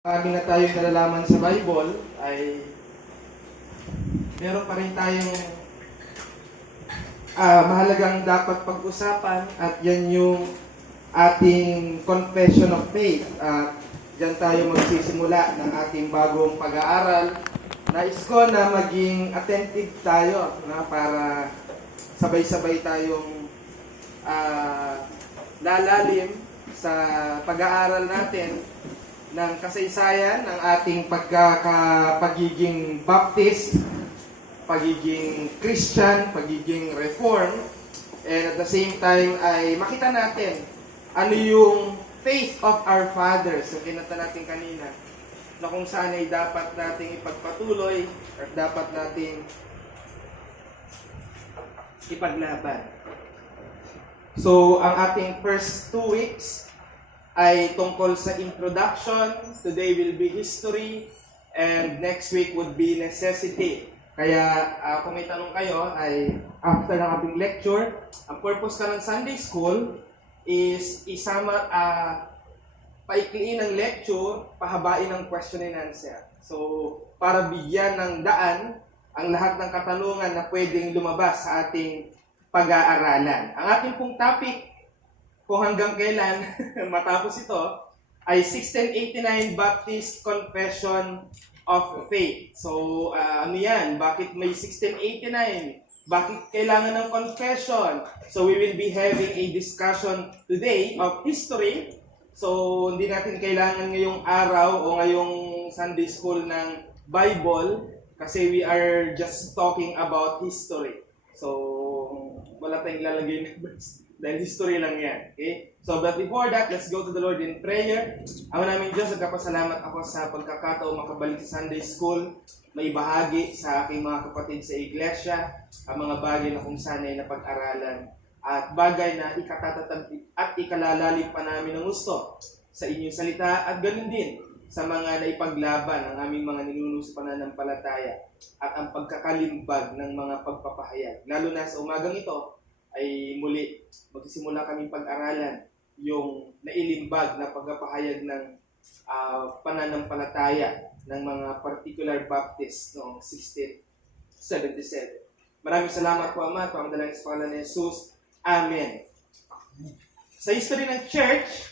Marami na tayong nalalaman sa Bible ay meron pa rin tayong mahalagang dapat pag-usapan at yan yung ating confession of faith. At dyan tayo magsisimula ng ating bagong pag-aaral. Nais ko na maging attentive tayo para sabay-sabay tayong lalalim sa pag-aaral natin ng kasaysayan ng ating pagiging Baptist, pagiging Christian, pagiging Reform, and at the same time ay makita natin ano yung faith of our fathers, yung kinanta natin kanina, na kung saan ay dapat nating ipagpatuloy at dapat nating ipaglaban. So, ang ating first 2 weeks ay tungkol sa introduction. Today will be history, and next week would be necessity. Kaya kung may tanong kayo, ay after ng ating lecture, ang purpose ka ng Sunday School is paikliin ang lecture, pahabain ang question and answer. So, para bigyan ng daan ang lahat ng katanungan na pwedeng lumabas sa ating pag-aaralan. Ang ating pong topic, kung hanggang kailan matapos ito, ay 1689 Baptist Confession of Faith. So, ano yan? Bakit may 1689? Bakit kailangan ng confession? So, we will be having a discussion today of history. So, hindi natin kailangan ngayong araw o ngayong Sunday School ng Bible kasi we are just talking about history. So, wala tayong lalagay na verse. Dahil history lang yan. Okay? So, but before that, let's go to the Lord in prayer. Ama namin Diyos, nagkapasalamat ako sa pagkakataon makabalik sa Sunday School, may bahagi sa aking mga kapatid sa iglesia, ang mga bagay na kung saan ay napag-aralan, at bagay na ikatatatag at ikalalalim pa namin ng gusto sa inyong salita, at ganun din sa mga naipaglaban ng aming mga ninuno sa pananampalataya at ang pagkakalimbag ng mga pagpapahayag. Lalo na sa umagang ito, ay muli magsisimula kaming pag-aralan yung nailimbag na pagpapahayag ng pananampalataya ng mga particular Baptist noong 1677. Maraming salamat po, Ama, at pamadalang sa pangalan ni Jesus. Amen. Sa history ng church,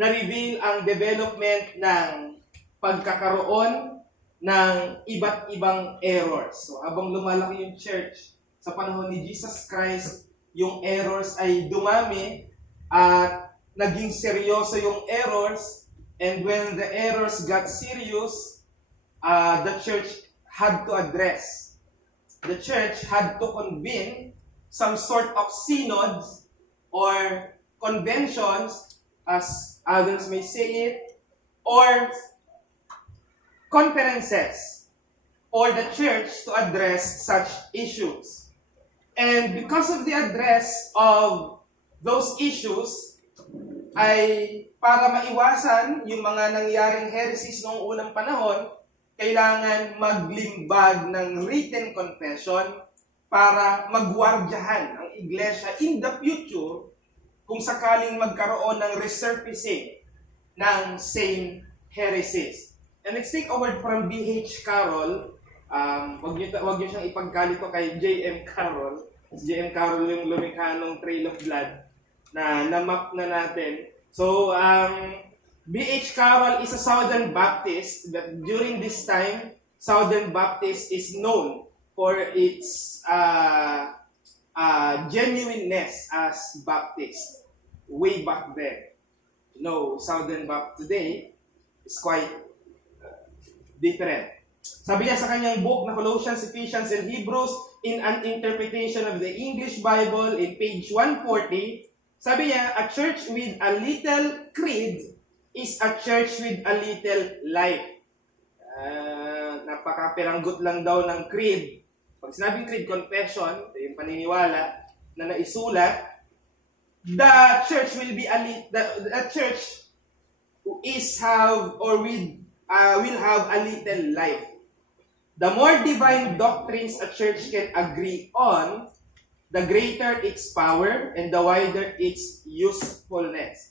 na-reveal ang development ng pagkakaroon ng iba't ibang errors. So, habang lumalaki yung church sa panahon ni Jesus Christ, yung errors ay dumami at naging seryoso yung errors, and when the errors got serious, the church had to address. The church had to convene some sort of synods or conventions, as others may say it, or conferences for the church to address such issues. And because of the address of those issues, ay para maiwasan yung mga nangyaring heresies noong unang panahon, kailangan maglimbag ng written confession para magwardyahan ang iglesia in the future kung sakaling magkaroon ng resurfacing ng same heresies. And let's take a word from B.H. Carroll. Wag niyo siyang ipagkalito kay J.M. Carroll. J.M. Carroll yung lumikha ng Trail of Blood na na-map na natin. So, B.H. Carroll is a Southern Baptist, but during this time, Southern Baptist is known for its genuineness as Baptist way back then. Southern Baptist today is quite different. Sabi niya sa kanyang book na Colossians, Ephesians, and Hebrews in an interpretation of the English Bible in page 140, sabi niya, a church with a little creed is a church with a little life. Napakapiranggot lang daw ng creed. Pag sinabing creed, confession, ito yung paniniwala na naisulat, the church will be the church will have a little life. The more divine doctrines a church can agree on, the greater its power and the wider its usefulness.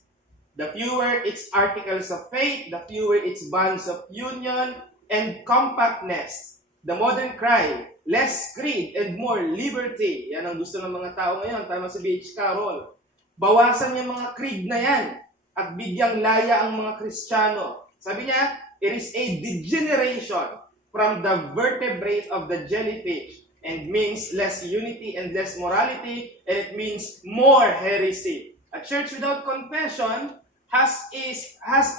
The fewer its articles of faith, the fewer its bonds of union and compactness. The modern cry, less creed and more liberty. Yan ang gusto ng mga tao ngayon, tama si B.H. Carroll. Bawasan yung mga creed na yan at bigyang laya ang mga Kristiyano. Sabi niya, it is a degeneration from the vertebrate of the jellyfish and means less unity and less morality, and it means more heresy. A church without confession has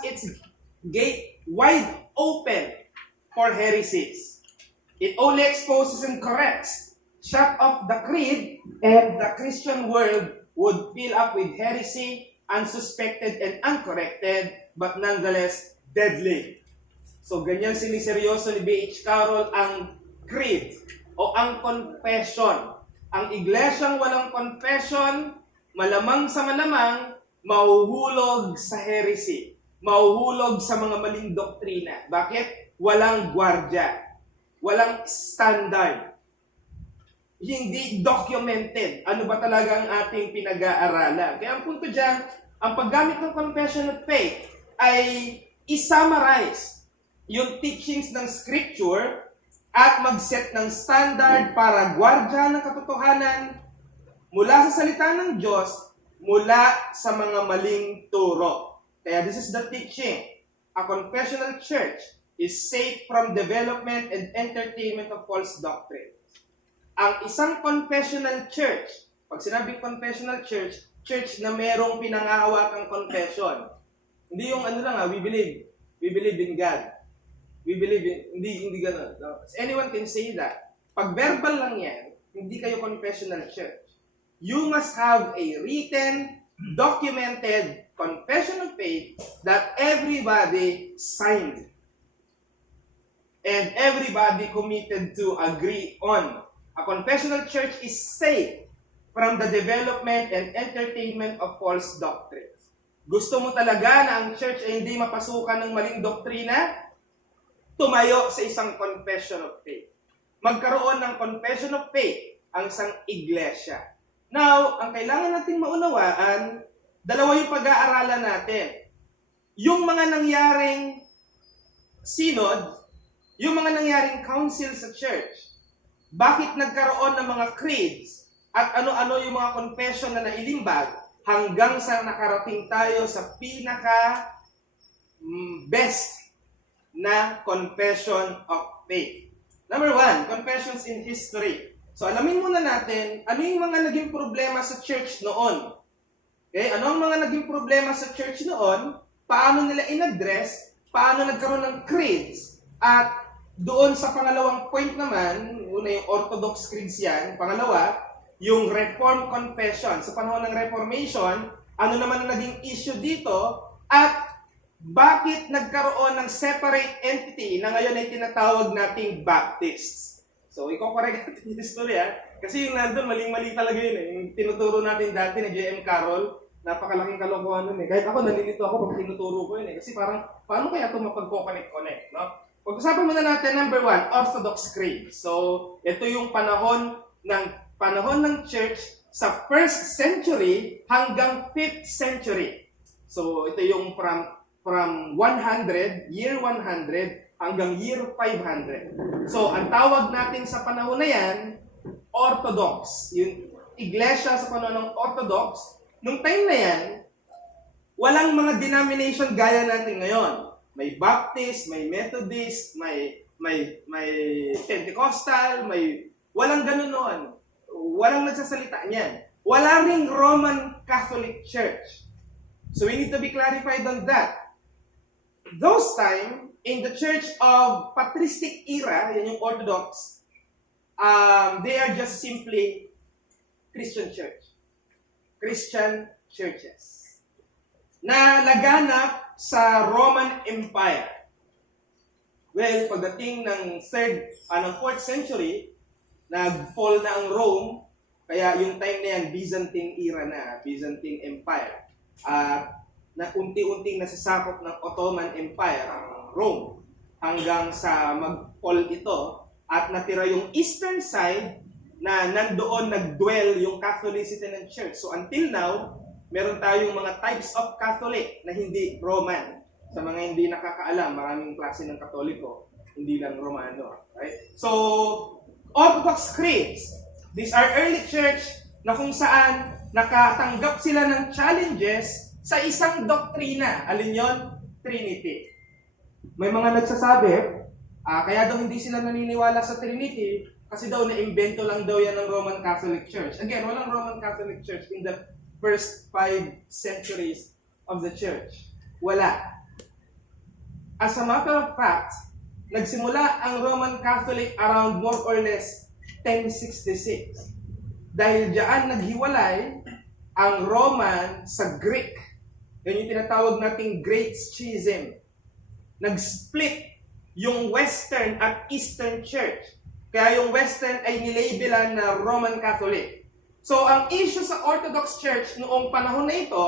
its gate wide open for heresies. It only exposes and corrects. Shut off the creed, and the Christian world would fill up with heresy, unsuspected and uncorrected, but nonetheless deadly. So ganyan siniseryoso ni B.H. Carroll ang creed o ang confession. Ang iglesyang walang confession, malamang sa malamang, mahuhulog sa heresy. Mahuhulog sa mga maling doktrina. Bakit? Walang gwardya. Walang standard. Hindi documented. Ano ba talaga ang ating pinag-aaralan? Kaya ang punto dyan, ang paggamit ng confession of faith ay i-summarize yung teachings ng Scripture at mag-set ng standard para gwardya ng katotohanan mula sa salita ng Diyos, mula sa mga maling turo. Kaya this is the teaching. A confessional church is safe from development and entertainment of false doctrine. Ang isang confessional church, pag sinabing confessional church, church na merong pinangahawakang confession. Hindi yung ano lang we believe in God. We believe in, hindi gano'n. No? Anyone can say that. Pag verbal lang yan, hindi kayo confessional church. You must have a written, documented confession of faith that everybody signed. And everybody committed to agree on. A confessional church is safe from the development and entertainment of false doctrines. Gusto mo talaga na ang church ay hindi mapasukan ng maling doktrina? Tumayo sa isang confession of faith. Magkaroon ng confession of faith ang isang iglesia. Now, ang kailangan natin maunawaan, dalawa yung pag-aaralan natin. Yung mga nangyaring synod, yung mga nangyaring council sa church, bakit nagkaroon ng mga creeds at ano-ano yung mga confession na nailimbag hanggang sa nakarating tayo sa pinaka best na confession of faith. Number one, confessions in history. So alamin muna natin, ano yung mga naging problema sa church noon. Okay? Ano ang mga naging problema sa church noon? Paano nila in-address? Paano nagkaroon ng creeds? At doon sa pangalawang point naman, una yung Orthodox creeds yan. Pangalawa, yung Reformed Confession. Sa panahon ng Reformation, ano naman ang naging issue dito? At bakit nagkaroon ng separate entity na ngayon ay tinatawag nating Baptists? So, i-correct natin yung history kasi yung nandun, maling-mali talaga yun Yung tinuturo natin dati ni J.M. Carroll, napakalaking kalokohan nun Kahit ako, nalilito ako pag tinuturo ko yun Kasi parang, paano kaya ito mapag-connect, no? Pag-usapan muna natin, number one, Orthodox Creed. So, ito yung panahon ng church sa 1st century hanggang 5th century. So, ito yung from 100, year 100, hanggang year 500. So, ang tawag natin sa panahon na yan, Orthodox. Yung iglesia sa panahon ng Orthodox, nung time na yan, walang mga denomination gaya natin ngayon. May Baptist, may Methodist, may Pentecostal, walang ganun noon. Walang nagsasalita niyan. Wala ring Roman Catholic Church. So we need to be clarified on that. Those time, in the church of patristic era, yan yung Orthodox, they are just simply Christian church. Christian churches. Na laganap sa Roman Empire. Well, pagdating ng 4th century, nag-fall na ang Rome, kaya yung time na yan, Byzantine era na, Byzantine Empire. Na unti-unting nasasakop ng Ottoman Empire, ang Rome, hanggang sa mag-fall ito, at natira yung eastern side, na nandoon nag-dwell yung Catholicity ng church. So until now, meron tayong mga types of Catholic na hindi Roman. Sa mga hindi nakakaalam, maraming klase ng Katoliko, hindi lang Romano. Right? So, Orthodox creeds, these are early church na kung saan nakatanggap sila ng challenges sa isang doktrina. Alin yon? Trinity. May mga nagsasabi, kaya daw hindi sila naniniwala sa Trinity kasi daw na-imbento lang daw yan ng Roman Catholic Church. Again, walang Roman Catholic Church in the first 5 centuries of the church. Wala. As a matter of fact, nagsimula ang Roman Catholic around more or less 1066. Dahil diyan naghiwalay ang Roman sa Greek. Yan yung tinatawag nating Great Schism. Nag-split yung Western at Eastern Church. Kaya yung Western ay nilabelan na Roman Catholic. So ang issue sa Orthodox Church noong panahon na ito,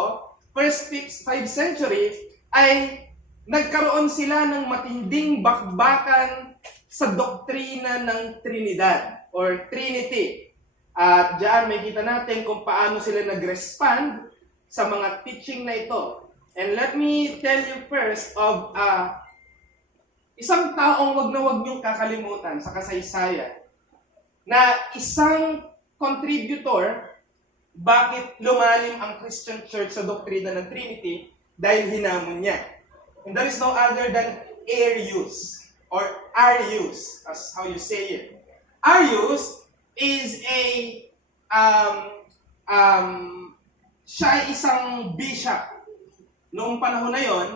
first 5th century, ay nagkaroon sila ng matinding bakbakan sa doktrina ng Trinidad or Trinity. At diyan may kita natin kung paano sila nag-respond sa mga teaching na ito. And let me tell you first of isang taong wag na wag niyong kakalimutan sa kasaysayan na isang contributor bakit lumalim ang Christian Church sa doktrina ng Trinity dahil hinamon niya. And that is no other than Arius, or Arius, as how you say it. Arius is siya ay isang bishop noong panahon na yon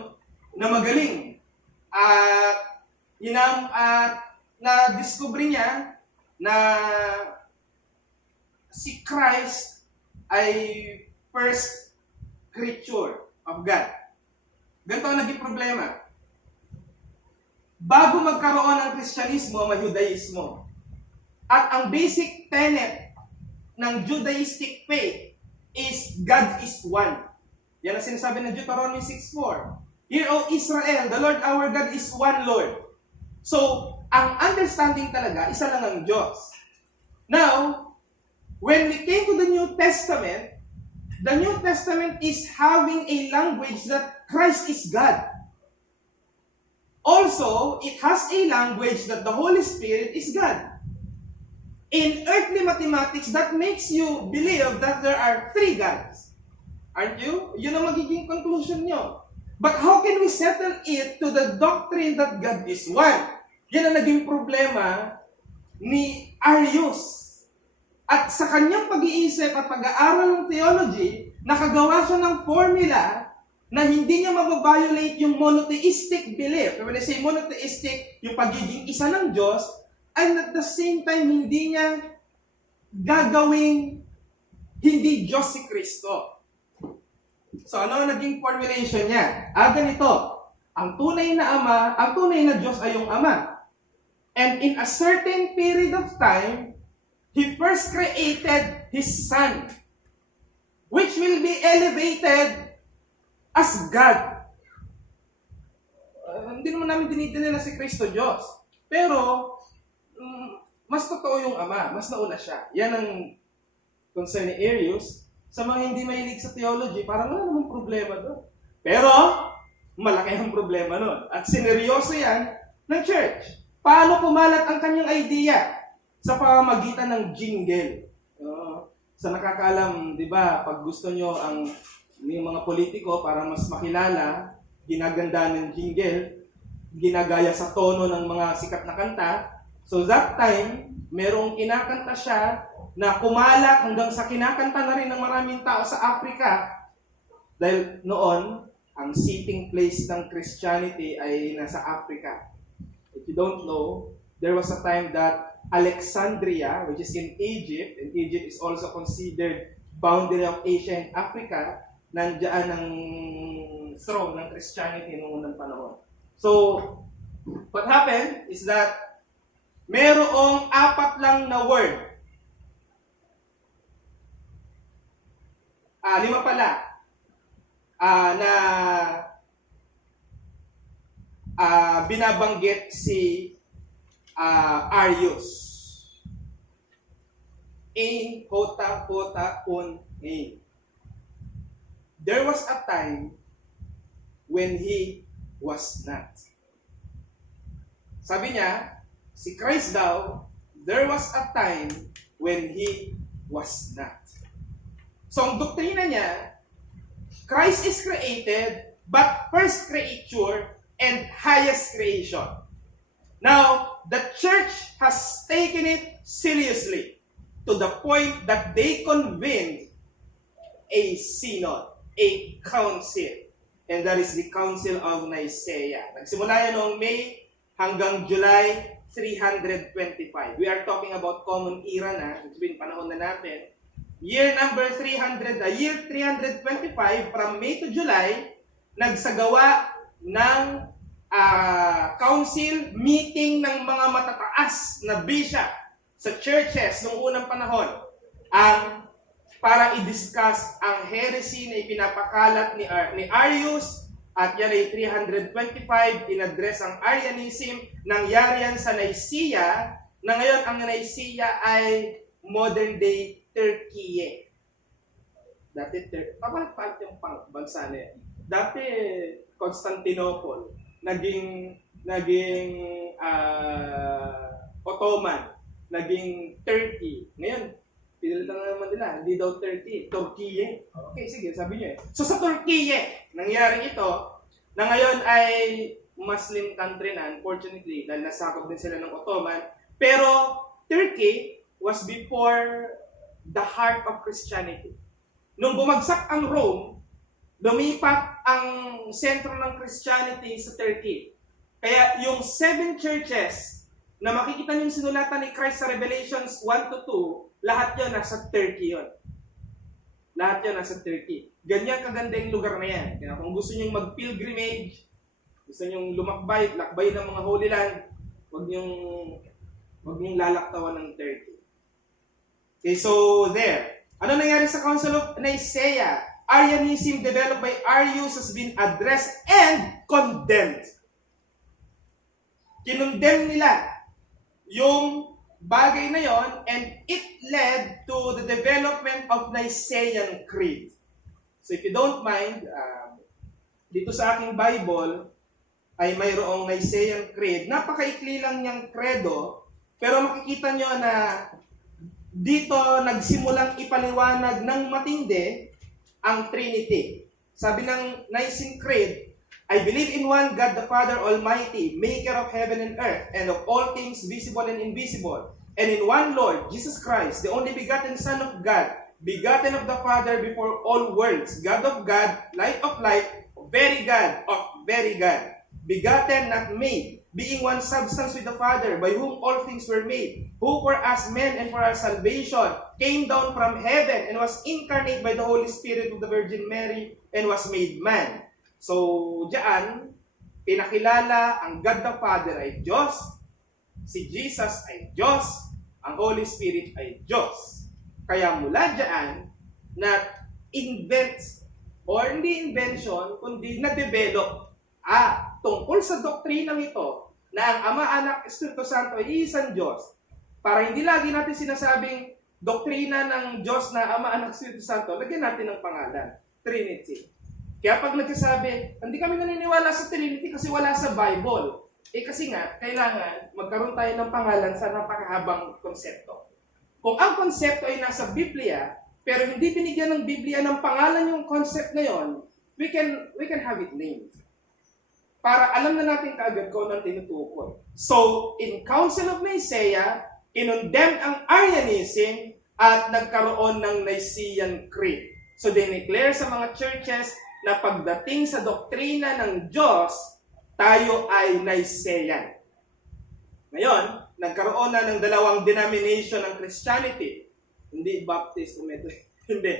na magaling. Na-discover niya na si Christ ay first creature of God. Ganito ang naging problema. Bago magkaroon ng Kristyanismo, may Judaismo. At ang basic tenet ng Judaistic faith is God is one. Yan ang sinasabi ng Deuteronomy 6:4. Hear, O Israel, the Lord our God is one Lord. So, ang understanding talaga, isa lang ang Diyos. Now, when we came to the New Testament is having a language that Christ is God. Also, it has a language that the Holy Spirit is God. In earthly mathematics, that makes you believe that there are 3 gods. Aren't you? Yun ang magiging conclusion nyo. But how can we settle it to the doctrine that God is one? Yan ang naging problema ni Arius. At sa kanyang pag-iisip at pag-aaral ng theology, nakagawa siya ng formula na hindi niya mababiolate yung monotheistic belief. When I say monotheistic, yung pagiging isa ng Diyos, and at the same time, hindi niya gagawing hindi Diyos si Kristo. So, ano ang naging formulation niya? Ganito, ang tunay na Ama, ang tunay na Diyos ay yung Ama. And in a certain period of time, He first created His Son, which will be elevated as God. Hindi naman namin tinitin na si Kristo Diyos. Pero, mas totoo yung Ama, mas nauna siya. Yan ang concern ni Arius. Sa mga hindi mahilig sa theology, parang wala namang problema doon. Pero, malaki ang problema doon. At sineryoso yan ng church. Paano pumalat ang kanyang idea? Sa pamamagitan ng jingle. Sa nakakaalam, di ba, pag gusto nyo yung mga politiko para mas makilala, ginaganda ng jingle, ginagaya sa tono ng mga sikat na kanta. So that time, merong kinakanta siya na kumalat hanggang sa kinakanta na rin ng maraming tao sa Africa. Dahil noon, ang sitting place ng Christianity ay nasa Africa. If you don't know, there was a time that Alexandria, which is in Egypt, and Egypt is also considered boundary of Asia and Africa, nandiyan ang throne ng Christianity noong unang panahon. So, what happened is that merong 4 lang na word. 5 pala. Na binabanggit si Arius. In, hota, hota, un, in. there was a time when He was not. Sabi niya, si Christ daw, there was a time when He was not. So ang doktrina niya, Christ is created, but first creature and highest creation. Now, the church has taken it seriously to the point that they convened a synod, a council. And that is the Council of Nicaea. Nagsimula yan noong May hanggang July 325. We are talking about common era na, sabihin panahon na natin. Year 325, from May to July, nagsagawa ng council meeting ng mga matataas na bishop sa churches noong unang panahon para i-discuss ang heresy na ipinapakalat ni Arius, at yan ay 325, in-address ang Arianism. Nangyari yan sa Nicaea, na ngayon ang Nicaea ay modern day Turkey. Dati, papalit yung bansa na yan. Dati, Constantinople, naging Ottoman, naging Turkey. Ngayon, pinalitan na naman nila, hindi daw Turkey. Okay, sige, sabi niyo eh. So sa Turkey, nangyari ito, na ngayon ay Muslim country na, unfortunately, dahil nasakop din sila ng Ottoman. Pero Turkey was before the heart of Christianity. Nung bumagsak ang Rome, lumipat ang sentro ng Christianity sa Turkey. Kaya yung 7 churches na makikita niyo yung sinulatan ni Christ sa Revelations 1-2, lahat yun nasa Turkey yun. Lahat yun nasa Turkey. Ganyan kaganda yung lugar na yan. Kaya kung gusto niyo mag-pilgrimage, gusto niyo lakbay ng mga Holy Land, huwag niyong lalaktawan ng Turkey. Okay, so there. Ano nangyari sa Council of Nicaea? Arianism developed by Arius has been addressed and condemned. Kinondemn nila yung bagay na yon, and it led to the development of Nicene Creed. So if you don't mind, dito sa aking Bible ay mayroong Nicene Creed. Napakaikli lang niyang credo, pero makikita nyo na dito nagsimulang ipaliwanag ng matindi ang Trinity. Sabi ng Nicene Creed, I believe in one God the Father Almighty, maker of heaven and earth, and of all things visible and invisible, and in one Lord, Jesus Christ, the only begotten Son of God, begotten of the Father before all worlds, God of God, light of light, very God of very God, begotten, not made, being one substance with the Father, by whom all things were made, who for us men and for our salvation came down from heaven and was incarnate by the Holy Spirit of the Virgin Mary and was made man. So, diyan, pinakilala ang God the Father ay Diyos, si Jesus ay Diyos, ang Holy Spirit ay Diyos. Kaya mula diyan, na-invent, or hindi invention, kundi na-develop, tungkol sa doktrinang ito, na ang Ama, Anak, Espiritu Santo ay isang Diyos. Para hindi lagi natin sinasabing doktrina ng Diyos na Ama, Anak, Espiritu Santo, lagyan natin ng pangalan, Trinity. Kaya pag nagsasabi, hindi kami naniniwala sa Trinity kasi wala sa Bible. Kasi nga, kailangan magkaroon tayo ng pangalan sa napakahabang konsepto. Kung ang konsepto ay nasa Biblia, pero hindi binigyan ng Biblia ng pangalan yung concept na yon, we can have it named. Para alam na natin kaagad kung anong tinutukoy. So, in Council of Nicaea, kinondemn ang Arianism at nagkaroon ng Nicene Creed. So, they declare sa mga churches na pagdating sa doktrina ng Diyos, tayo ay Nicaean. Ngayon, nagkaroon na ng dalawang denomination ng Christianity. Hindi Baptist o Methodist. Hindi.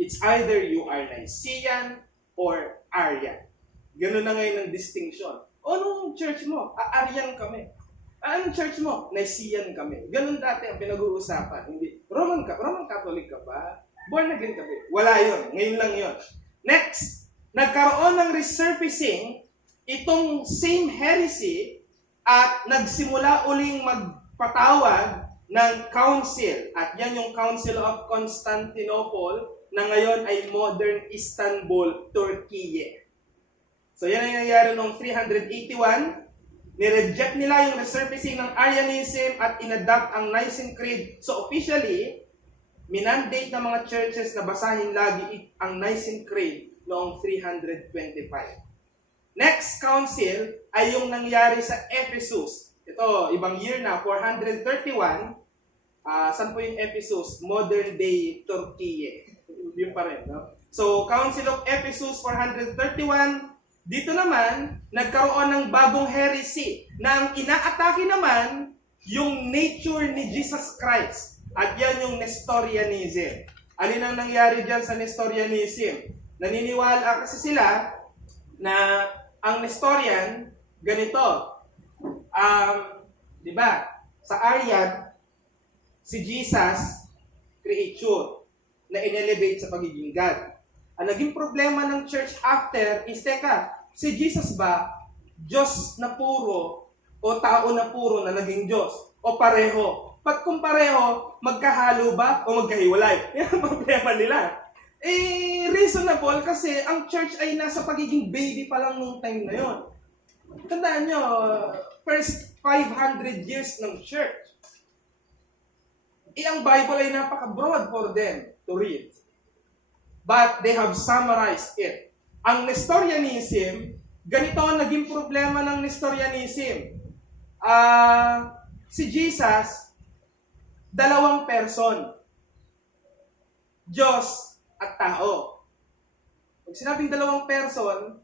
It's either you are Nicene or Arian. Ganun na ngayon ang distinction. O, anong church mo? Arian kami. Anong church mo? Nicene kami. Ganun dati ang pinag-uusapan. Hindi. Roman Catholic ka ba? Born again ka ba? Wala yun. Ngayon lang yun. Next, nagkaroon ng resurfacing itong same heresy at nagsimula uling magpatawag ng council. At yan yung Council of Constantinople na ngayon ay modern Istanbul, Turkey. So yan ang nangyari noong 381. Nireject nila yung resurfacing ng Arianism at inadopt ang Nicene Creed. So officially, minandate ng mga churches na basahin lagi ang Nicene Creed noong 325. Next council ay yung nangyari sa Ephesus. Ito, ibang year na, 431. Saan po yung Ephesus? Modern day Turkey. Yun pa rin, no? So, Council of Ephesus 431. Dito naman, nagkaroon ng bagong heresy na ang inaatake naman yung nature ni Jesus Christ. At yan yung Nestorianism. Alin ang nangyari dyan sa Nestorianism? Naniniwala kasi sila na ang Nestorian, ganito. Di ba? Sa Arian, si Jesus, creature, na inelevate sa pagiging God. Ang naging problema ng church after is, teka, si Jesus ba, Diyos na puro, o tao na puro na naging Diyos? O pareho? Pag kung pareho, magkahalo ba o magkahiwalay? Yan ang problema nila. Reasonable kasi ang church ay nasa pagiging baby pa lang nung time na yon. Tandaan nyo, first 500 years ng church. Ang Bible ay napaka-broad for them to read. But they have summarized it. Ang Nestorianism, ganito ang naging problema ng Nestorianism. Si Jesus, dalawang person. Diyos at tao. Pag sinabing dalawang person,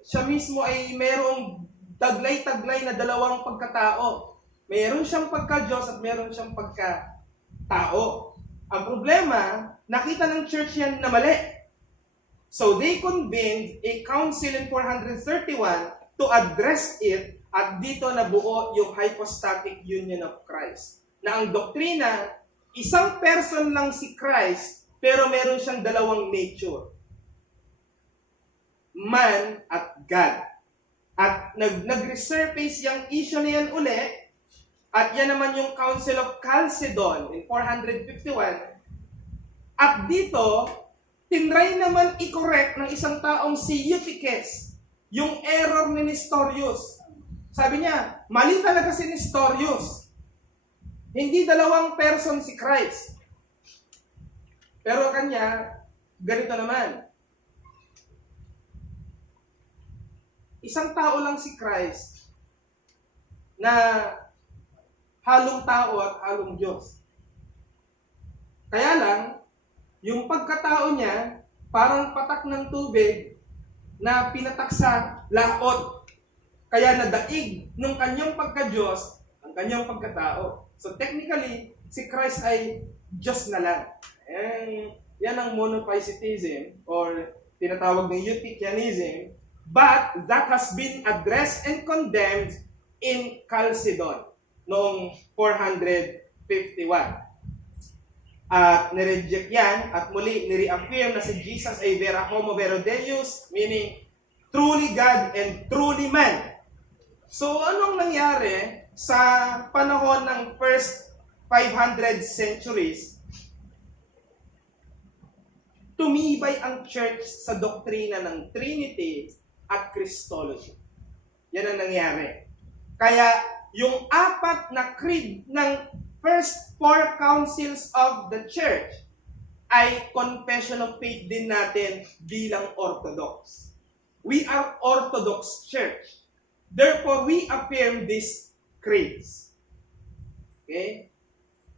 siya mismo ay mayroong taglay-taglay na dalawang pagkatao. Mayroon siyang pagka-Diyos at mayroon siyang pagka-tao. Ang problema, nakita ng church yan na mali. So they convened a council in 431 to address it at dito nabuo yung hypostatic union of Christ. Na ang doktrina, isang person lang si Christ pero meron siyang dalawang nature. Man at God. At nag-resurface yung issue na yan uli. At yan naman yung Council of Chalcedon in 451. At dito, tinry naman i-correct ng isang taong si Eutyches yung error ni Nestorius. Sabi niya, mali talaga si Nestorius. Hindi dalawang person si Christ. Pero kanya, ganito naman. Isang tao lang si Christ na halong tao at halong Diyos. Kaya lang, yung pagkatao niya, parang patak ng tubig na pinatak sa laot. Kaya nadaig ng kanyang pagka-Diyos ang kanyang pagkatao. So technically, si Christ ay Diyos na lang. Yan ang monophysitism or tinatawag ng Eutychianism. But that has been addressed and condemned in Chalcedon noong 451. At nireject yan at muli nireaffirm na si Jesus ay vera homo vero Deus, meaning truly God and truly man. So anong nangyari sa panahon ng first 500 centuries? Tumibay ang church sa doktrina ng Trinity at Christology. Yan ang nangyari. Kaya yung apat na creed ng first 4 councils of the church ay confession of faith din natin bilang Orthodox. We are Orthodox church. Therefore, we affirm these creeds. Okay?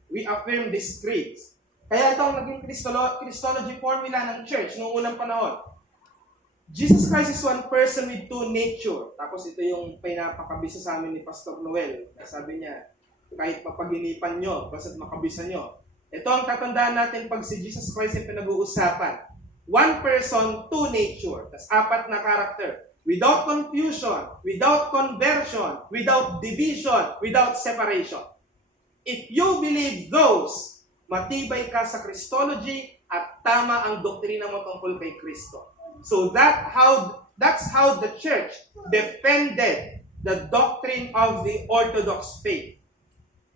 We affirm these creeds. Kaya ito ang naging Christology formula ng church noong unang panahon. Jesus Christ is one person with two nature. Tapos ito yung pinapakabisa sa amin ni Pastor Noel. Sabi niya, kahit mapaginipan nyo, basta't makabisa nyo. Ito ang tatandaan natin pag si Jesus Christ ay pinag-uusapan. One person, two nature. Tas 4 na character. Without confusion, without conversion, without division, without separation. If you believe those, matibay ka sa Christology at tama ang doktrina mo tungkol kay Kristo. So that's how the church defended the doctrine of the Orthodox faith.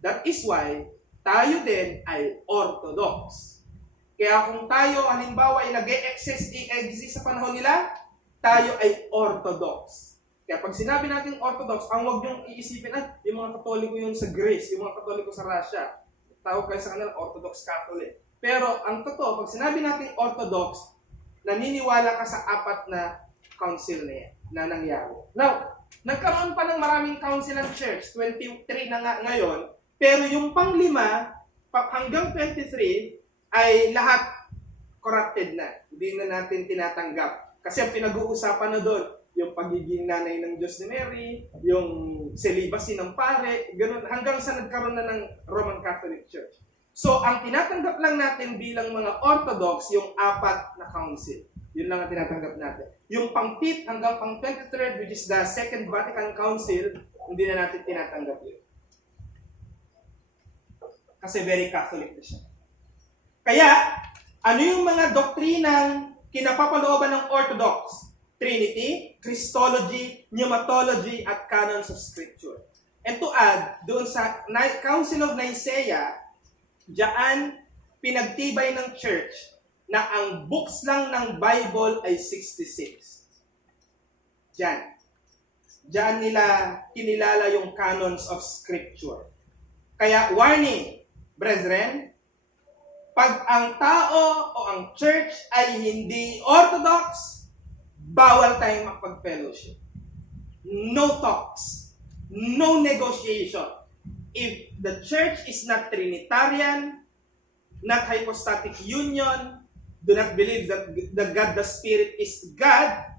That is why tayo din ay Orthodox. Kaya kung tayo, halimbawa, ay nag-exist sa panahon nila, tayo ay Orthodox. Kaya pag sinabi natin Orthodox, ang huwag niyong iisipin, yung mga Katoliko yun sa Greece, yung mga Katoliko sa Russia. Tawag kayo sa kanila, Orthodox Catholic. Pero ang totoo, pag sinabi natin Orthodox, naniniwala ka sa apat na council na yan, na nangyari. Now, nagkaroon pa ng maraming council ng church, 23 na nga ngayon, pero yung pang-5 hanggang 23 ay lahat corrupted na. Hindi na natin tinatanggap. Kasi ang pinag-uusapan na doon, yung pagiging nanay ng Diyos ni Mary, yung celibacy ng pare, ganun, hanggang sa nagkaroon na ng Roman Catholic Church. So, ang tinatanggap lang natin bilang mga Orthodox, yung 4 na council. Yun lang ang tinatanggap natin. Yung pang-5 hanggang pang-23, which is the Second Vatican Council, hindi na natin tinatanggap yun. Kasi very Catholic na siya. Kaya, ano yung mga doktrinang kinapapalooban ng Orthodox? Trinity, Christology, Pneumatology, at Canons of Scripture. And to add, doon sa Council of Nicaea, diyan pinagtibay ng church na ang books lang ng Bible ay 66. Diyan nila kinilala yung Canons of Scripture. Kaya warning, brethren, pag ang tao o ang church ay hindi Orthodox, bawal tayong makapag-fellowship. No talks. No negotiation. If the church is not Trinitarian, not hypostatic union, do not believe that the God, the Spirit is God,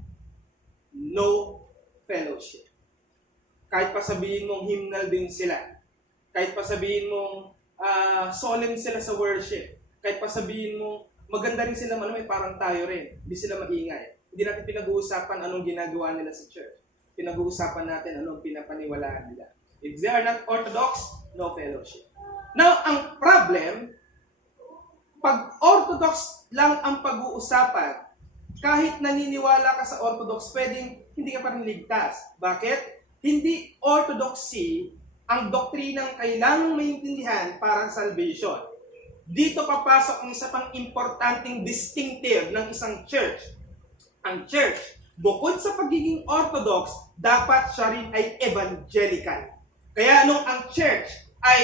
no fellowship. Kahit pa sabihin mong hymnal din sila. Kahit pa sabihin mong solemn sila sa worship. Kahit pa sabihin mong maganda rin sila, may parang tayo rin. Hindi sila maingay. Hindi natin pinag-uusapan anong ginagawa nila sa church. Pinag-uusapan natin anong pinapaniwalaan nila. If they are not Orthodox, no fellowship. Now, ang problem, pag Orthodox lang ang pag-uusapan, kahit naniniwala ka sa Orthodox, pwedeng hindi ka pa rin ligtas. Bakit? Hindi Orthodoxy ang doktrinang kailangang maintindihan para sa salvation. Dito papasok ang isa pang importanteng distinctive ng isang church. Ang church, bukod sa pagiging Orthodox, dapat siya rin ay evangelical. Kaya nung ang church ay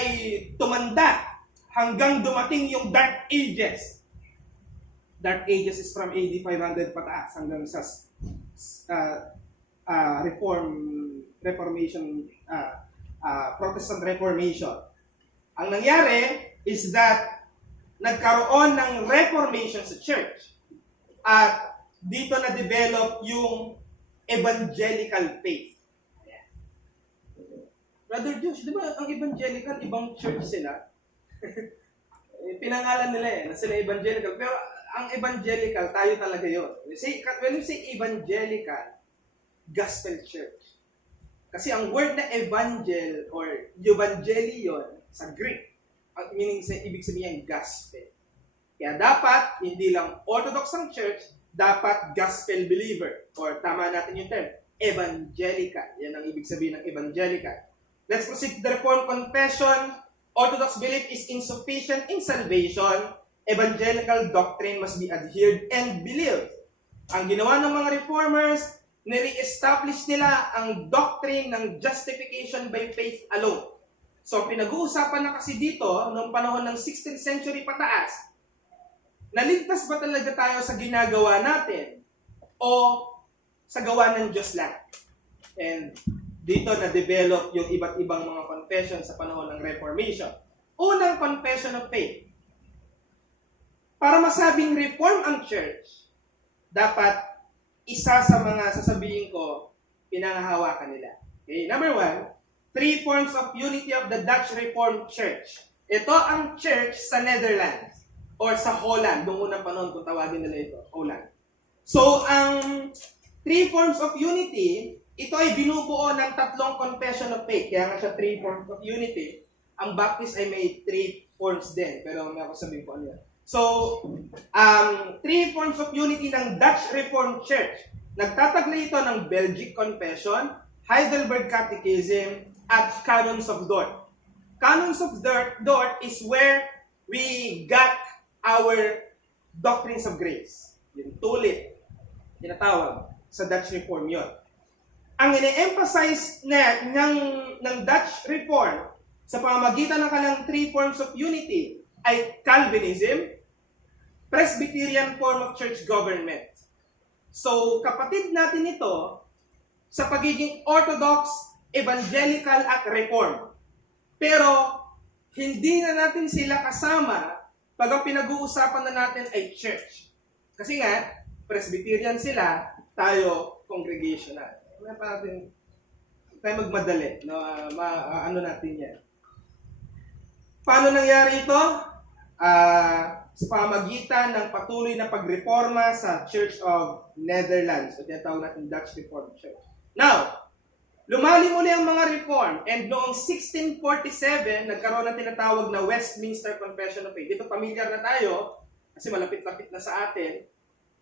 tumanda hanggang dumating yung Dark Ages. Dark Ages is from AD 500 pataas hanggang sa Protestant Reformation. Ang nangyari is that nagkaroon ng Reformation sa church. At dito na-develop yung evangelical faith. Brother Josh, di ba ang evangelical, ibang church sila? Pinangalan nila na sila evangelical. Pero ang evangelical, tayo talaga yun. When we say evangelical, gospel church. Kasi ang word na evangel or evangelion sa Greek, ibig sabihin gospel. Kaya dapat, hindi lang Orthodox ang church, dapat gospel believer. Or tama natin yung term, evangelical. Yan ang ibig sabihin ng evangelical. Let's proceed to the Reformed Confession. Orthodox belief is insufficient in salvation. Evangelical doctrine must be adhered and believed. Ang ginawa ng mga reformers, nire-establish nila ang doctrine ng justification by faith alone. So pinag-uusapan na kasi dito, noong panahon ng 16th century pataas, naligtas ba talaga tayo sa ginagawa natin o sa gawa ng Diyos lang? And dito na-develop yung iba't ibang mga confession sa panahon ng Reformation. Unang confession of faith. Para masabing reform ang church, dapat isa sa mga sasabihin ko, pinangahawakan nila. Okay, number 1, 3 forms of unity of the Dutch Reformed Church. Ito ang church sa Netherlands. Or sa Holland, noong unang panahon kung tawagin nila ito, Holland. So, ang 3 forms of unity, ito ay binubuo ng 3 confession of faith. Kaya nga siya 3 forms of unity. Ang Baptist ay may 3 forms din. Pero may ako sabihin ko ano yan. So, 3 forms of unity ng Dutch Reformed Church. Nagtataglay ito ng Belgic Confession, Heidelberg Catechism, at Canons of Dort. Canons of Dort is where we got our Doctrines of Grace. Yung tulit, tinatawag sa Dutch Reform yun. Ang ine-emphasize ng Dutch Reform sa pamamagitan ng kanilang three forms of unity ay Calvinism, Presbyterian form of church government. So, kapatid natin ito sa pagiging Orthodox, Evangelical at Reform. Pero, hindi na natin sila kasama pag ang pinag-uusapan na natin ay church. Kasi nga, Presbyterian sila, tayo congregational. Kaya pa natin tayo magmadali. No? Ano natin yan. Paano nangyari ito? Sa pamagitan ng patuloy na pagreforma sa Church of Netherlands. O tinatawag natin Dutch Reformed Church. Now, lumalim muli ang mga reform and noong 1647, nagkaroon ng tinatawag na Westminster Confession of Faith. Dito pamilyar na tayo kasi malapit-lapit na sa atin.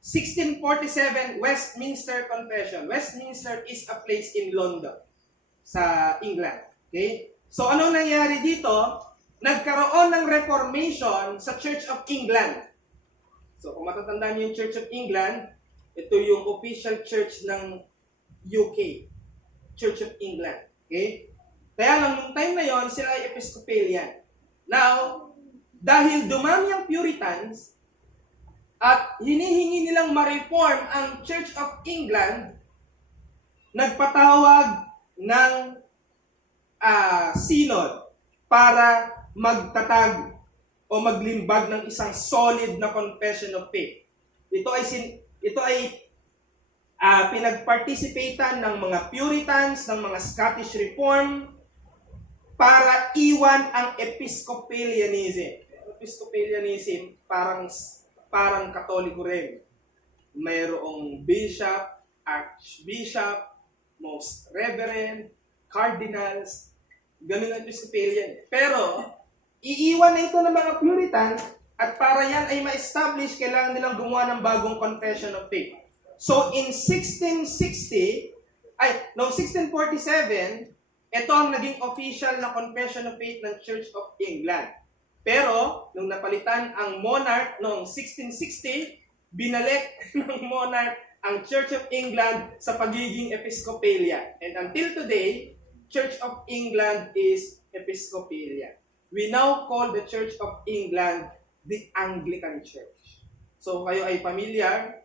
1647 Westminster Confession. Westminster is a place in London sa England. Okay? So ano nangyari dito? Nagkaroon ng Reformation sa Church of England. So kung matatandaan niyo yung Church of England, ito yung official church ng UK. Church of England. Okay? Kaya lang, nung time na yon, sila ay Episcopalian. Now, dahil dumami ang Puritans, at hinihingi nilang ma-reform ang Church of England, nagpatawag ng synod para magtatag o maglimbag ng isang solid na confession of faith. Ito ay pinagparticipatan ng mga Puritans, ng mga Scottish Reform, para iwan ang Episcopalianism. Episcopalianism, parang Katoliko rin. Mayroong bishop, archbishop, most reverend, cardinals, ganun ang Episcopalian. Pero, iiwan na ito ng mga Puritan at para yan ay ma-establish, kailangan nilang gumawa ng bagong confession of faith. So, in 1647, ito ang naging official na confession of faith ng Church of England. Pero, nung napalitan ang monarch noong 1660, binalik ng monarch ang Church of England sa pagiging Episcopalian. And until today, Church of England is Episcopalian. We now call the Church of England the Anglican Church. So, kayo ay familiar.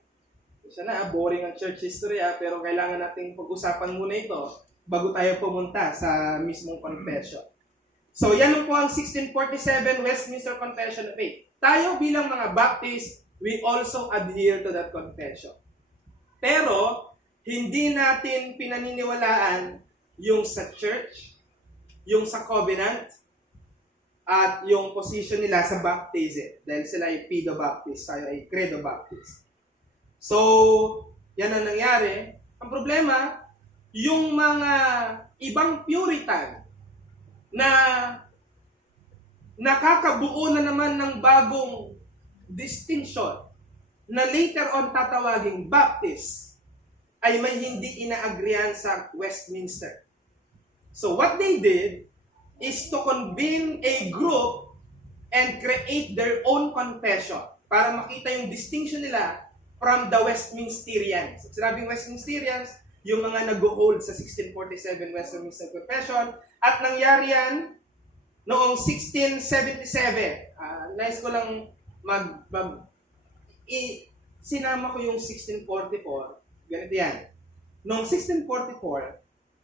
Sana, boring ang church history, pero kailangan nating pag-usapan muna ito bago tayo pumunta sa mismong confession. So, yan po ang 1647 Westminster Confession of Faith. Tayo bilang mga Baptist, we also adhere to that confession. Pero, hindi natin pinaniniwalaan yung sa church, yung sa covenant, at yung position nila sa baptism. Dahil sila ay Pedo Baptist, tayo ay Credo Baptist. So, yan ang nangyari. Ang problema, yung mga ibang Puritan na nakakabuo na naman ng bagong distinction na later on tatawaging Baptist ay may hindi inaagrihan sa Westminster. So what they did is to convene a group and create their own confession para makita yung distinction nila from the Westminsterians. So, sinabing Westminsterians, yung mga nag-hold sa 1647 Westminster Confession. At nangyari yan noong 1677. Nice ko lang sinama ko yung 1644. Ganito yan. Noong 1644,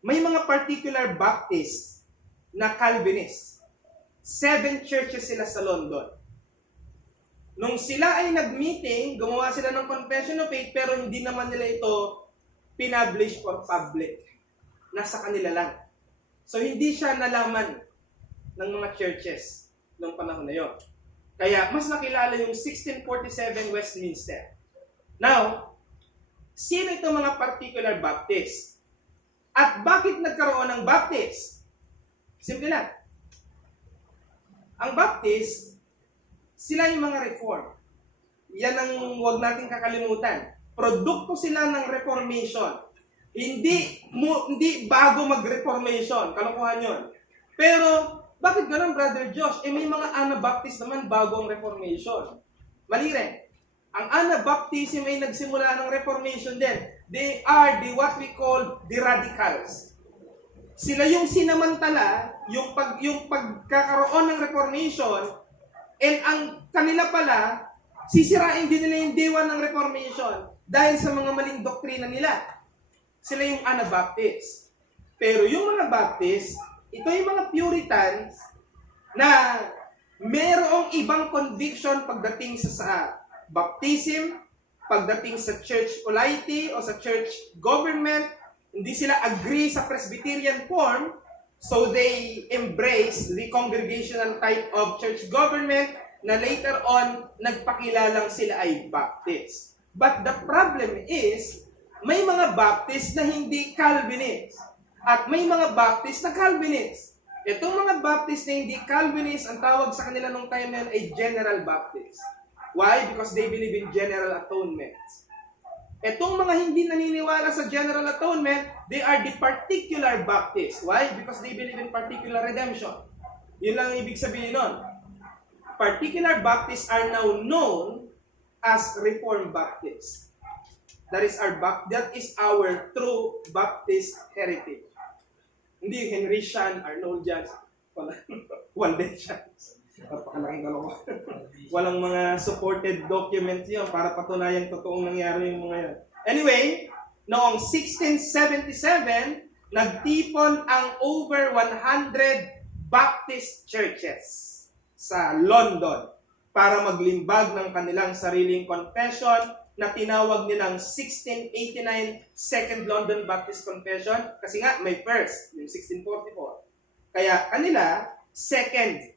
may mga particular Baptist na Calvinist. 7 churches sila sa London. Nung sila ay nag-meeting, gumawa sila ng confession of faith, pero hindi naman nila ito pinablish for public. Nasa kanila lang. So, hindi siya nalaman ng mga churches noong panahon na yun. Kaya, mas nakilala yung 1647 Westminster. Now, sino itong mga particular Baptist? At bakit nagkaroon ng Baptist? Simple lang. Ang Baptist, sila yung mga reform. Yan ang huwag nating kakalimutan. Produkto sila ng Reformation. Hindi bago mag-Reformation. Kalokohan yun. Pero, bakit ganun, Brother Josh? May mga Anabaptist naman bago ang Reformation. Mali rin. Ang Anabaptism ay nagsimula ng Reformation din. They are what we call the radicals. Sila yung sinamantala, yung pagkakaroon ng Reformation, and ang kanila pala, sisirain din nila yung diwa ng Reformation dahil sa mga maling doktrina nila. Sila yung Anabaptist. Pero yung mga Baptist, ito yung mga Puritans na merong ibang conviction pagdating sa baptism, pagdating sa church polity o sa church government. Hindi sila agree sa Presbyterian form, so they embrace the congregational type of church government na later on, nagpakilalang sila ay Baptist. But the problem is, may mga Baptist na hindi Calvinist. At may mga Baptist na Calvinist. Itong mga Baptist na hindi Calvinist, ang tawag sa kanila nung time na yun ay General Baptist. Why? Because they believe in General Atonement. Itong mga hindi naniniwala sa General Atonement, they are the Particular Baptist. Why? Because they believe in particular redemption. Yun lang ang ibig sabihin nun. Particular Baptists are now known as Reformed Baptists. That is our true Baptist heritage. Hindi Henrician, Arnoldian, Waldensian. Napakalaking kalokohan. Walang mga supported documents yun para patunayan totoong nangyari yung mga yan. Anyway, noong 1677, nagtipon ang over 100 Baptist churches sa London para maglimbag ng kanilang sariling confession na tinawag nilang 1689 Second London Baptist Confession kasi nga may first, yung 1644. Kaya kanila, Second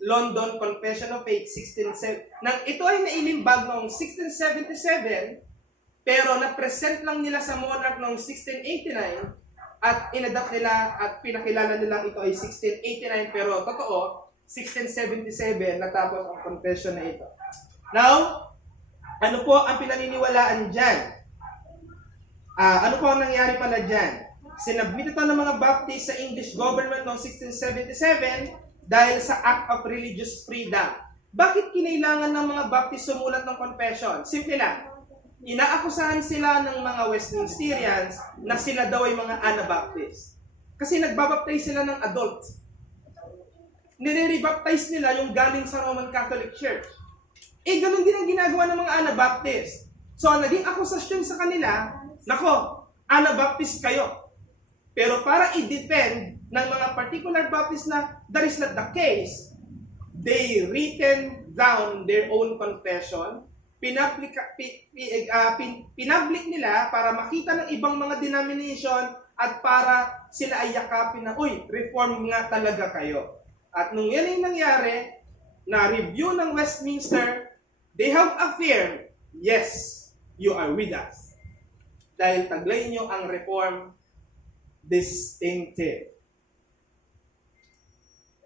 London Confession of Faith, 1670. Ito ay nailimbag noong 1677, pero na-present lang nila sa monarch noong 1689 at inadapt nila at pinakilala nila ito ay 1689, pero totoo, 1677 natapos ang confession na ito. Now, ano po ang pinaniniwalaan dyan? Ano po ang nangyari pala dyan? Sinabmit ito ng mga Baptist sa English government noong 1677 dahil sa Act of Religious Freedom. Bakit kinailangan ng mga Baptist sumulat ng confession? Simple lang. Inaakusahan sila ng mga Westminsterians na sila daw ay mga Anabaptist. Kasi nagbabaptize sila ng adult. Nire-rebaptize nila yung galing sa Roman Catholic Church. Ganun din ang ginagawa ng mga Anabaptist. So, naging akusasyon sa kanila, nako, Anabaptist kayo. Pero para i-defend ng mga particular Baptist na that is not the case, they written down their own confession, pinablik nila para makita ng ibang mga denomination at para sila ay yakapin na, uy, reform nga talaga kayo. At nung yan ay nangyari, na review ng Westminster, they have affirmed, yes, you are with us. Dahil taglay nyo ang reform distinctive.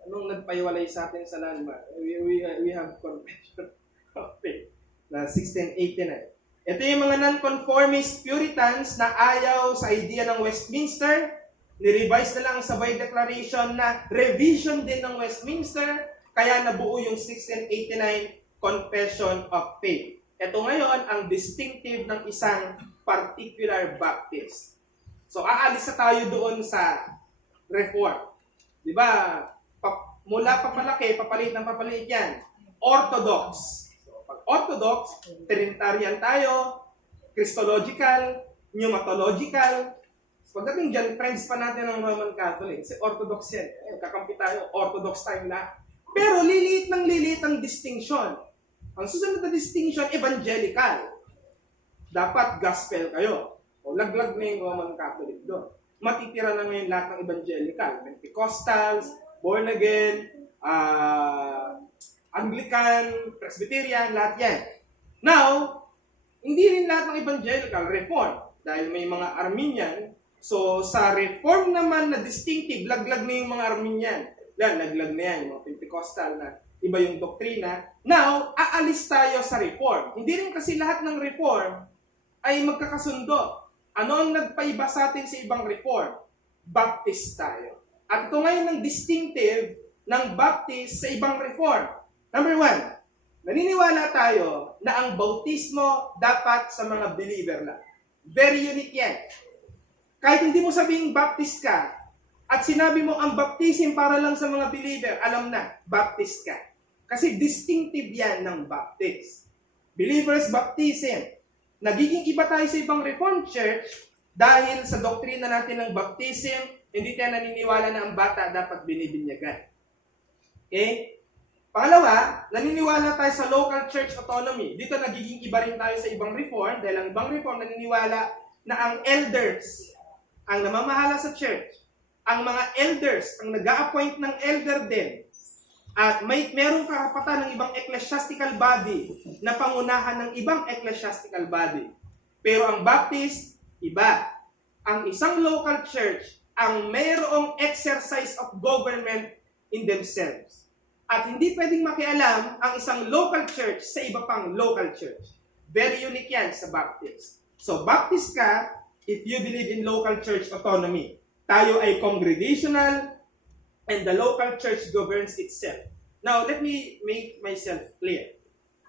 Anong nagpaiwalay sa atin sa landmark? We have confession of faith na 1689. Ito yung mga non-conformist Puritans na ayaw sa idea ng Westminster. Nirevise na lang ang sabay declaration na revision din ng Westminster. Kaya nabuo yung 1689 Confession of Faith. Ito ngayon ang distinctive ng isang particular Baptist. So, aalis na tayo doon sa Reform. Di ba? Mula papalaki, papalit ng papalit yan. Orthodox. So, pag Orthodox, Trinitarian tayo, Christological, Pneumatological. Pagdating dyan, friends pa natin ng Roman Catholic. Kasi Orthodox yan. Kakampi tayo, Orthodox time na. Pero liliit ang distinction. Ang susunod na distinction, evangelical. Dapat gospel kayo. O laglag na yung Roman Catholic doon. Matitira na ngayon lahat ng evangelical. Pentecostals, born again, Anglican, Presbyterian, lahat yan. Now, hindi rin lahat ng evangelical reform. Dahil may mga Arminian. So, sa reform naman na distinctive, laglag na yung mga Arminian. Laglag na yan, yung mga Pentecostal na iba yung doktrina. Now, aalis tayo sa reform. Hindi rin kasi lahat ng reform ay magkakasundo. Ano ang nagpaiba sa atin sa ibang reform? Baptist tayo. At ito ngayon ang distinctive ng Baptist sa ibang reform. Number one, Naniniwala tayo na ang bautismo dapat sa mga believer lang. Very unique yan. Kahit hindi mo sabing baptist ka, at sinabi mo ang baptism para lang sa mga believer, alam na, baptist ka. Kasi distinctive yan ng baptist. Believers baptism. Nagiging iba tayo sa ibang Reformed Church dahil sa doktrina natin ng baptism, hindi tayo naniniwala na ang bata dapat binibinyagan. Okay? Pangalawa, naniniwala tayo sa local church autonomy. Dito nagiging iba rin tayo sa ibang Reform dahil ang ibang Reform naniniwala na ang elders ang namamahala sa church. Ang mga elders, ang nag-a-appoint ng elder din, at merong karapatan ng ibang ecclesiastical body na pangunahan ng ibang ecclesiastical body. Pero ang Baptist, iba. Ang isang local church, ang mayroong exercise of government in themselves. At hindi pwedeng makialam ang isang local church sa iba pang local church. Very unique yan sa Baptist. So, Baptist ka if you believe in local church autonomy. Tayo ay congregational and the local church governs itself. Now, let me make myself clear.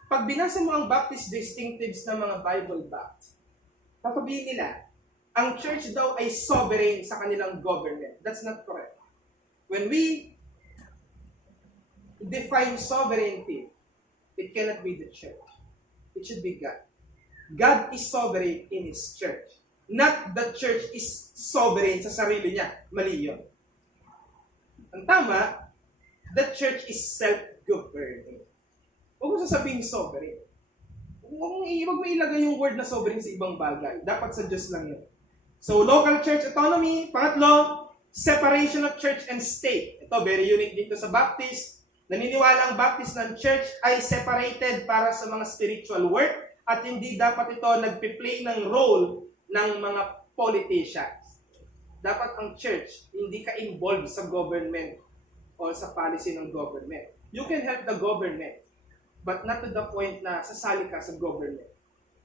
Pag binasa mo ang Baptist distinctives ng mga Bible-backed, sasabihin nila, ang church daw ay sovereign sa kanilang government. That's not correct. When we define sovereignty, it cannot be the church. It should be God. God is sovereign in His church. Not the church is sovereign sa sarili niya. Mali yun. Ang tama, the church is self-governing. Huwag mo sasabing sovereign. Huwag mo ilagay yung word na sovereign sa ibang bagay. Dapat sa Diyos lang yun. So, local church autonomy. Pangatlo, separation of church and state. Ito, very unique dito sa Baptist. Naniniwala ang Baptist ng church ay separated para sa mga spiritual work at hindi dapat ito nagpe-play ng role ng mga politicians. Dapat ang church hindi ka involved sa government o sa policy ng government. You can help the government, but not to the point na sasali ka sa government.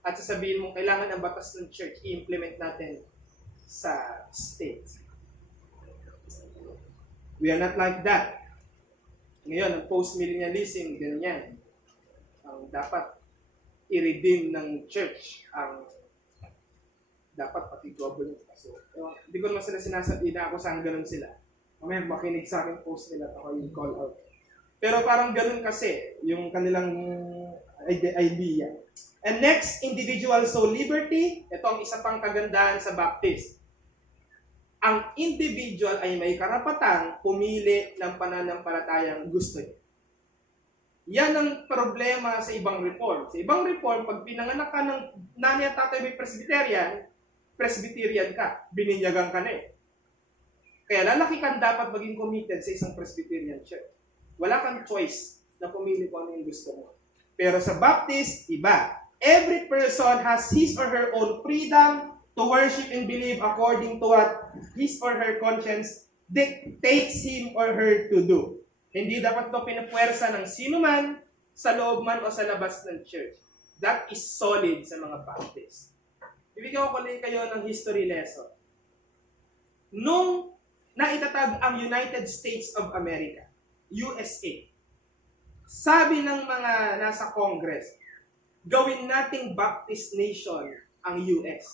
At sasabihin mo, kailangan ang batas ng church i-implement natin sa state. We are not like that. Ngayon, ang post-millennialism, ganyan. Ang dapat i-redeem ng church ang dapat pati government. So, hindi ko naman sila sinasabi na ako saan ganun sila. Mamaya makinig sa akin post nila at ako yung call out. Pero parang ganun kasi yung kanilang idea. And next, individual soul liberty. Ito ang isa pang kagandahan sa Baptist. Ang individual ay may karapatang pumili ng pananampalatayang gusto niya. Yan ang problema sa ibang reform. Sa ibang reform, pag pinanganak ka ng nanay at tatay may Presbyterian ka, bininyagan ka na eh. Kaya lalaki kang dapat maging committed sa isang Presbyterian church. Wala kang choice na pumili kung ano yung gusto mo. Pero sa Baptist, iba. Every person has his or her own freedom to worship and believe according to what his or her conscience dictates him or her to do. Hindi dapat ito pinapwersa ng sino man, sa loob man o sa labas ng church. That is solid sa mga Baptist. Ibigyan ko ulit kayo ng history lesson. Nung naitatag ang United States of America, USA, sabi ng mga nasa Congress, gawin nating Baptist nation ang US.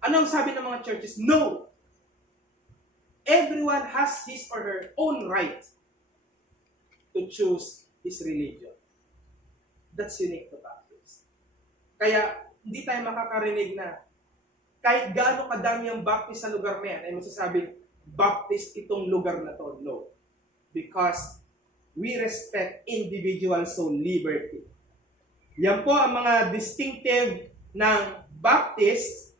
Anong sabi ng mga churches? No! Everyone has his or her own right to choose his religion. That's unique to Baptist. Kaya, hindi tayo makakarinig na kahit gaano kadami ang Baptist sa lugar na yan, ay masasabing, Baptist itong lugar na to. No. Because we respect individual soul liberty. Yan po ang mga distinctive ng Baptist.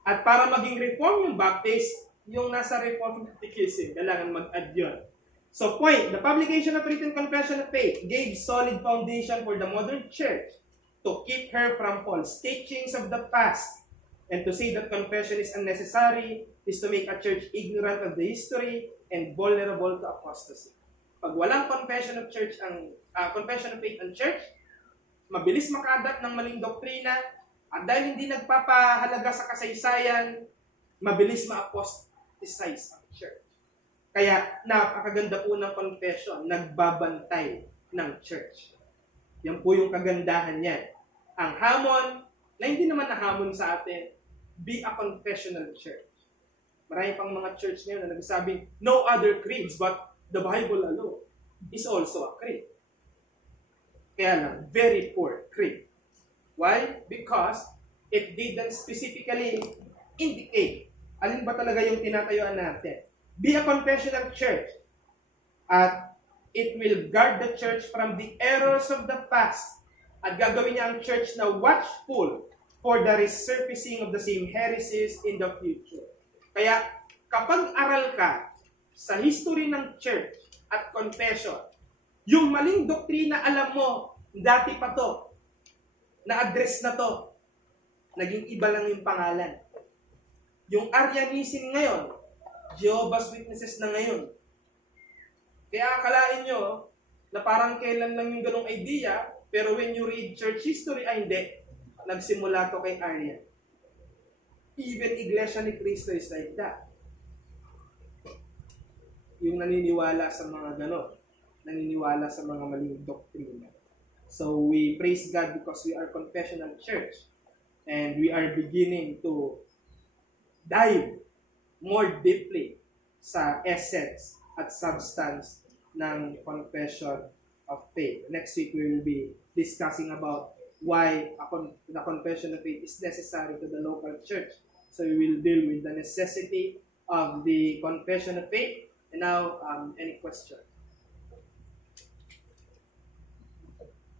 At para maging reform yung Baptist, yung nasa Reformed Catechism, kailangan mag-add yun. So point, the publication of written confession of faith gave solid foundation for the modern church to keep her from false teachings of the past. And to say that confession is unnecessary is to make a church ignorant of the history and vulnerable to apostasy. Pag walang confession of church confession of faith ang church, mabilis makadat ng maling doktrina, at dahil hindi nagpapahalaga sa kasaysayan, mabilis ma-apostatize ang church. Kaya napakaganda po ng confession, nagbabantay ng church. Yan po yung kagandahan niyan. Ang hamon, na hindi naman nahamon sa atin, be a confessional church. Marami pang mga church ngayon na nagsasabing, no other creeds but the Bible alone is also a creed. Kaya lang, very poor creed. Why? Because it didn't specifically indicate alin ba talaga yung tinatayuan natin. Be a confessional church at it will guard the church from the errors of the past at gagawin niya ang church na watchful for the resurfacing of the same heresies in the future. Kaya kapag aral ka sa history ng church at confession, yung maling doktrina alam mo, dati pa to, na-address na to, naging iba lang yung pangalan. Yung Arianism ngayon, Jehovah's Witnesses na ngayon. Kaya akalain nyo na parang kailan lang yung ganong idea, pero when you read church history, ay hindi. Nagsimula to kay Arian. Even Iglesia ni Cristo is like that. Yung naniniwala sa mga ganon. Naniniwala sa mga maling doktrina. So we praise God because we are confessional church. And we are beginning to dive more deeply sa essence at substance ng confession of faith. Next week, we will be discussing about why the confession of faith is necessary to the local church. So we will deal with the necessity of the confession of faith. And now, any questions?